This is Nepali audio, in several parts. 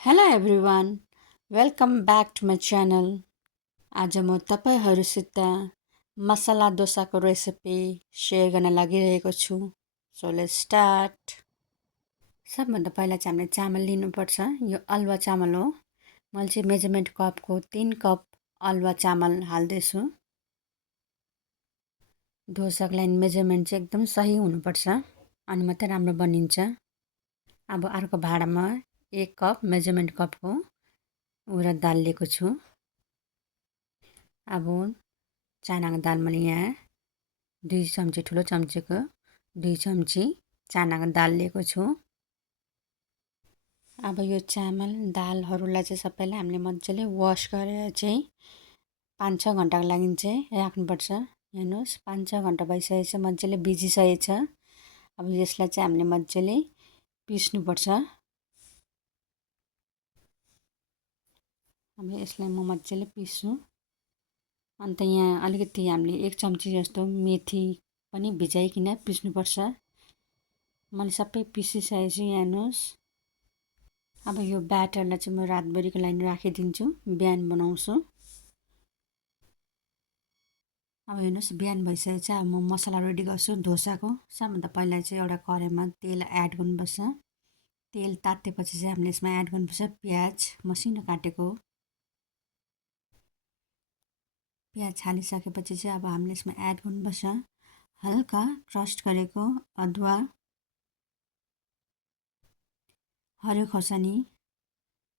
Hello everyone, welcome back to my channel. आज म तपाईँहरूसित मसला डोसाको रेसिपी सेयर गर्न लागिरहेको छु। So let's start. सबभन्दा पहिला चाहिँ हामीले चामल लिनुपर्छ। यो अलुवा चामल हो। मैले चाहिँ मेजरमेन्ट कपको 3 कप अलुवा चामल हाल्दैछु। डोसाको लागि मेजरमेन्ट चाहिँ एकदम सही हुनुपर्छ, अनि मात्रै राम्रो बनिन्छ। अब अर्को भाँडामा 1 कप मेजरमेन्ट कपको उडद दाल लिएको छु। अब चानाको दाल मैले यहाँ 2 चम्ची, ठुलो चम्चीको 2 चम्ची चानाको दाल लिएको छु। अब यो चामल दालहरूलाई चाहिँ सबैलाई हामीले मजाले वास गरेर चाहिँ 5-6 घन्टाको लागि चाहिँ राख्नुपर्छ। हेर्नुहोस्, 5-6 घन्टा भइसकेको छ, मजाले भिजिसकेको छ। अब यसलाई चाहिँ हामीले मजाले पिस्नुपर्छ। अब यसलाई म मजाले पिस्छु। अन्त यहाँ अलिकति हामीले 1 चम्ची जस्तो मेथी पनि भिजाइकन पिस्नुपर्छ। मैले सबै पिसिसकेको छु। यहाँ हेर्नुहोस्। अब यो ब्याटरलाई चाहिँ म रातभरिको लागि राखिदिन्छु, बिहान बनाउँछु। अब हेर्नुहोस्, बिहान भइसकेको छ। अब म मसला रेडी गर्छु डोसाको। सबभन्दा पहिला चाहिँ एउटा कराईमा तेल एड गर्नुपर्छ। तेल तातेपछि चाहिँ हामीले यसमा एड गर्नुपर्छ प्याज मसिनो काटेको। प्याज हालिसकेपछि चाहिँ अब हामीले यसमा एड गर्नुपर्छ हल्का क्रस्ट गरेको अदुवा, हरियो खोर्सानी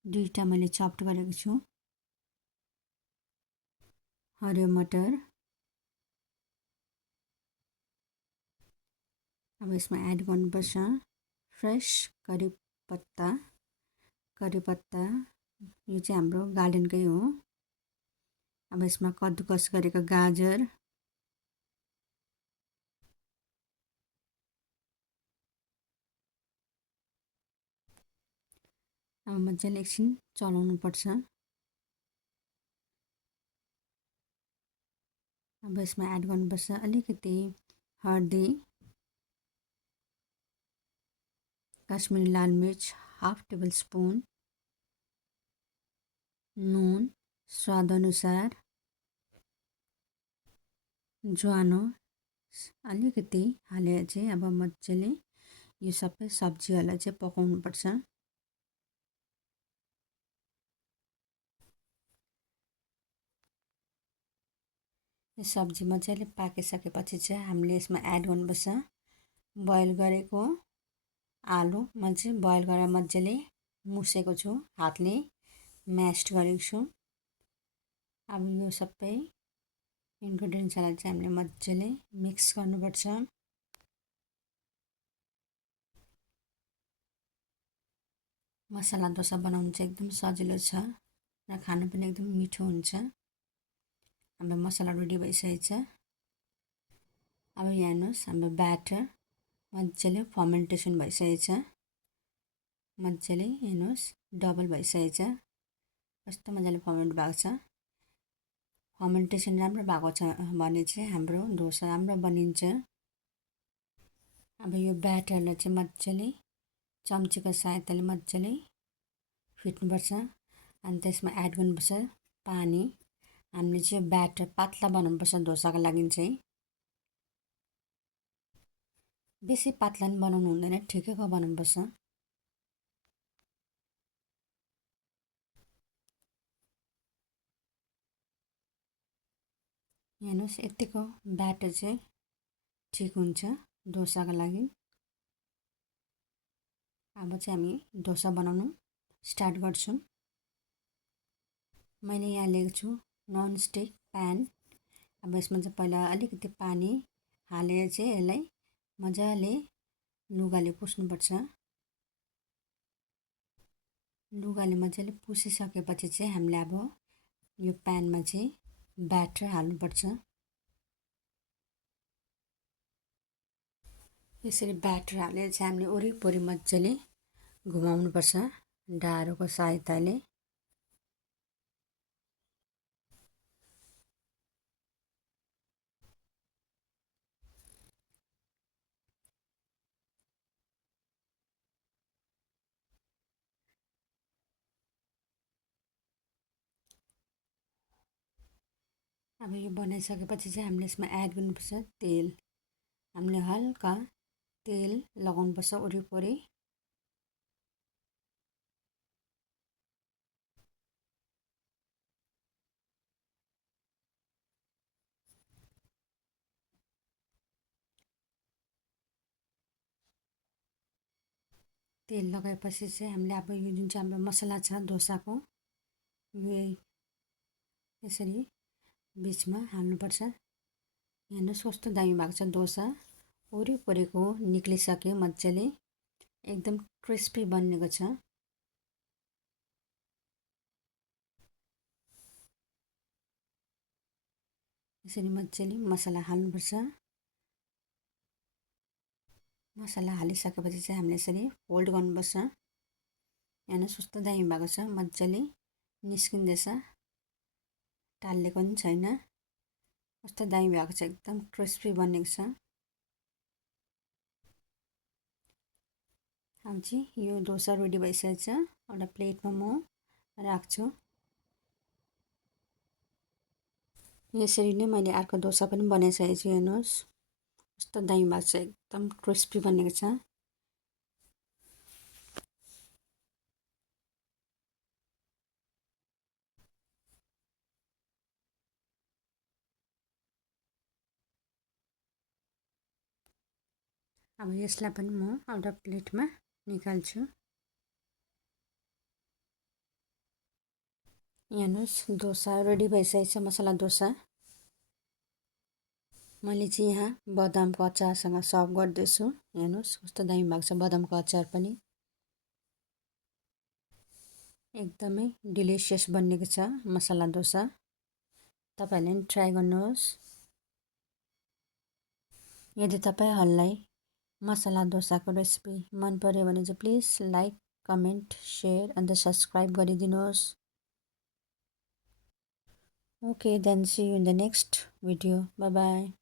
2टा मैले चप्ड गरेको छु, हरियो मटर। अब यसमा एड गर्नुपर्छ फ्रेस करी पत्ता। यो चाहिँ हाम्रो गार्डनकै हो। अब यसमा कद्दुकस गरेको गाजर, अब मजाले एकछिन चलाउनुपर्छ। अब यसमा एड गर्नुपर्छ अलिकति हर्दी, काश्मिरी लाल मिर्च हाफ टेबल स्पुन, नुन स्वाद अनुसार, ज्वानो अलिकति हालेर चाहिँ अब मजाले यो सबै सब्जीहरूलाई चाहिँ पकाउनुपर्छ। यो सब्जी मजाले पाकिसकेपछि चाहिँ हामीले यसमा एड गर्नुपर्छ बोइल गरेको आलु। मैले चाहिँ बोइल गरेर मजाले मुसेको छु, हातले म्यास्ड गरेको छु। अब यो सबै इन्ग्रिडियन्ट्सहरूलाई चाहिँ हामीले मजाले मिक्स गर्नुपर्छ। मसला डोसा बनाउनु चाहिँ एकदम सजिलो छ र खानु पनि एकदम मिठो हुन्छ। हाम्रो मसला रेडी भइसकेको छ। अब यहाँ हेर्नुहोस्, हाम्रो ब्याटर मजाले फर्मेन्टेसन भइसकेको छ। मजाले हेर्नुहोस्, डबल भइसकेको छ। कस्तो मजाले फर्मेन्ट भएको छ। फर्मेन्टेसन राम्रो भएको छ भने चाहिँ हाम्रो डोसा राम्रो बनिन्छ। अब यो ब्याटरलाई चाहिँ मजाले चम्चीको सहायताले मजाले फिट्नुपर्छ। अनि त्यसमा एड गर्नुपर्छ पानी। हामीले चाहिँ ब्याटर पातला बनाउनुपर्छ डोसाको लागि चाहिँ। बेसी पातला पनि बनाउनु हुँदैन, ठिकैको बनाउनुपर्छ। हेर्नुहोस्, यतिको ब्याटर चाहिँ ठिक हुन्छ डोसाको लागि। अब चाहिँ हामी डोसा बनाउनु स्टार्ट गर्छौँ। मैले यहाँ लिएको छु ननस्टिक प्यान। अब यसमा चाहिँ पहिला अलिकति पानी हालेर चाहिँ यसलाई मजाले लुगाले पुस्नुपर्छ। लुगाले मजाले पुसिसकेपछि चाहिँ हामीले अब यो प्यानमा चाहिँ ब्याटर हाल्नुपर्छ। यसरी ब्याटर हालेर चाहिँ हामीले वरिपरि मजाले घुमाउनुपर्छ डारोको सहायताले। अब यो बनाइसकेपछि चाहिँ हामीले यसमा एड गर्नुपर्छ तेल। हामीले हल्का तेल लगाउनुपर्छ वरिपरि। तेल लगाएपछि चाहिँ हामीले अब यो जुन चाहिँ हाम्रो मसला छ डोसाको यो यसरी बिचमा हाल्नुपर्छ। हेर्नुहोस् कस्तो दामी भएको छ डोसा। वरिपरिको निक्लिसक्यो मजाले, एकदम क्रिस्पी बनेको छ। यसरी मजाले मसला हाल्नुपर्छ। मसला हालिसकेपछि चाहिँ हामीले यसरी फोल्ड गर्नुपर्छ। हेर्नुहोस् कस्तो दामी भएको छ, मजाले निस्किँदैछ, टालिएको पनि छैन। कस्तो दामी भएको छ, एकदम क्रिस्पी बनेको छ। अब चाहिँ यो डोसा रेडी भइसकेको छ। एउटा प्लेटमा म राख्छु। यसरी नै मैले अर्को डोसा पनि बनाइसकेको छु। हेर्नुहोस् कस्तो दामी भएको छ, एकदम क्रिस्पी बनेको छ। अब यसलाई पनि म एउटा प्लेटमा निकाल्छु। हेर्नुहोस् डोसा रेडी भइसकेको छ, मसला डोसा। मैले चाहिँ यहाँ बदामको अचारसँग सर्भ गर्दैछु। हेर्नुहोस् कस्तो दामी भएको छ बदामको अचार पनि। एकदमै डिलिसियस बनेको छ मसला डोसा। तपाईहरुले पनि ट्राई गर्नुहोस्। यदि तपाईहरुलाई मसला डोसाको रेसिपी मन पर्यो भने चाहिँ प्लिज लाइक, कमेन्ट, शेयर अन्त सब्सक्राइब गरिदिनुहोस्। Okay, then see you in the next video. Bye bye.